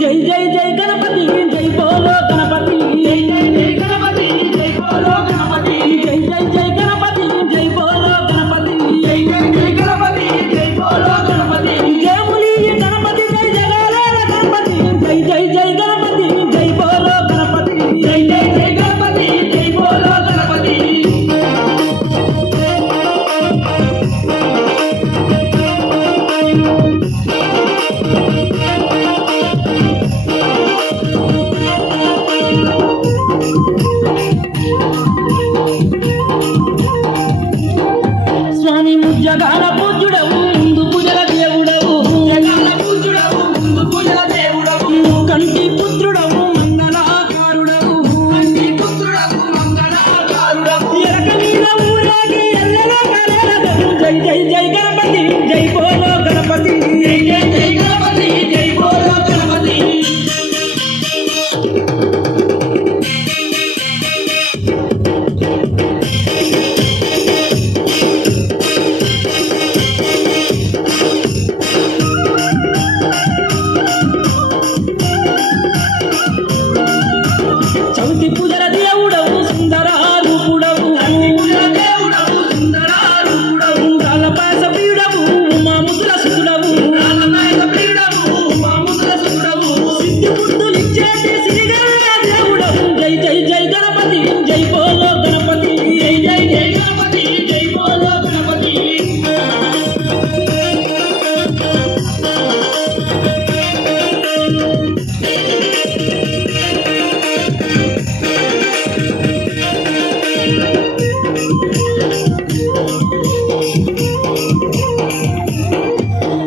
జై జై జై గణపతి జై బోలో గణపతి జై జై జై గణపతి జై బోలో గణపతి జై జై జై గణపతి జై బోలో గణపతి జై జై జై గణపతి జై బోలో గణపతి జయములి గణపతి జై జగాల గణపతి జై జై జై గణపతి జై బోలో గణపతి జై జై జై గణపతి జై బోలో గణపతి స్వామి ముజ్జగాల పూజుడవు ముందు పూజల దేవుడవు జగాల పూజుడవు ముందు పూజల దేవుడవు కంటి పుత్రుడవు మంగళాకారుడవు కంటి పుత్రుడవు మంగళాకారుడవు ఎరక మీద ఊరేగి ఎల్లెల కలెలగను జై జై జై గణపతి జై బోలో గణపతి జై జై జై గణపతి జై బోలో గణపతి చవితి పూజల దేవుడవు సుందరారూపుడవు దేవుడవు సుందరారూపుడవు కాలపాస ప్రియుడవు ఉమాముద్ర సుతుడవు కాలపాస ప్రియుడవు ఉమాముద్ర సుతుడవు సిద్ధి బుద్ధులిచ్చేటి సిరిగల్ల దేవుడవు జై జై జై గణపతి జై బోలో గణపతి జై జై జై గణపతి జై బోలో గణపతి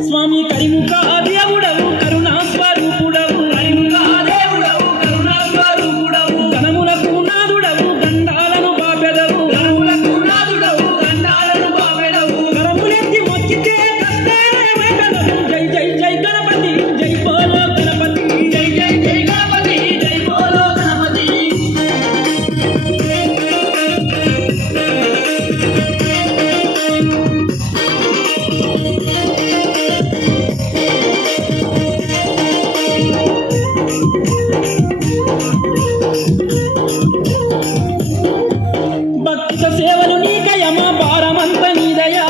స్వామి కరిముఖ దేవుడవు కరుణా స్వరూపుడవు కరిముఖ దేవుడవు కరుణా స్వరూపుడవు గణములకు నాదుడవు గండాలను బాపెదవు గణములకు నాదుడవు గండాలను బాపెదవు కరములెత్తి మొక్కితే కష్టాలే వైపెదవు జై జై జై గణపతి జై బోలో గణపతి జై జై జై గణపతి జై బోలో గణపతి భక్త సేవలు నీకయమా భారమంత నీదయా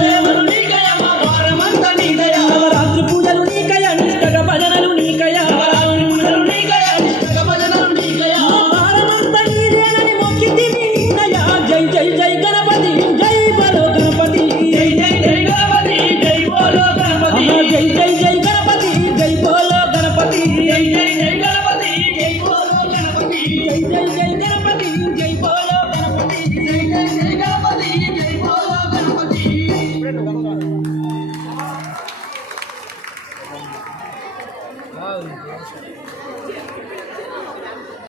సేవలు నీకయమా భారమంత నీదయా నవరాత్రి పూజలు నీకయ నిష్టక భజనలు నీకయా పూజలు నీకయ నిష్టక భజనలు నీకయా భారమంత నీదేనని మొక్కితి నీదయా జై జై జై గణపతి జై బలో గణపతి జై జై జై గణపతి జై బోలో గణపతి జై జై జై గణపతి జై బోలో గణపతి జై జై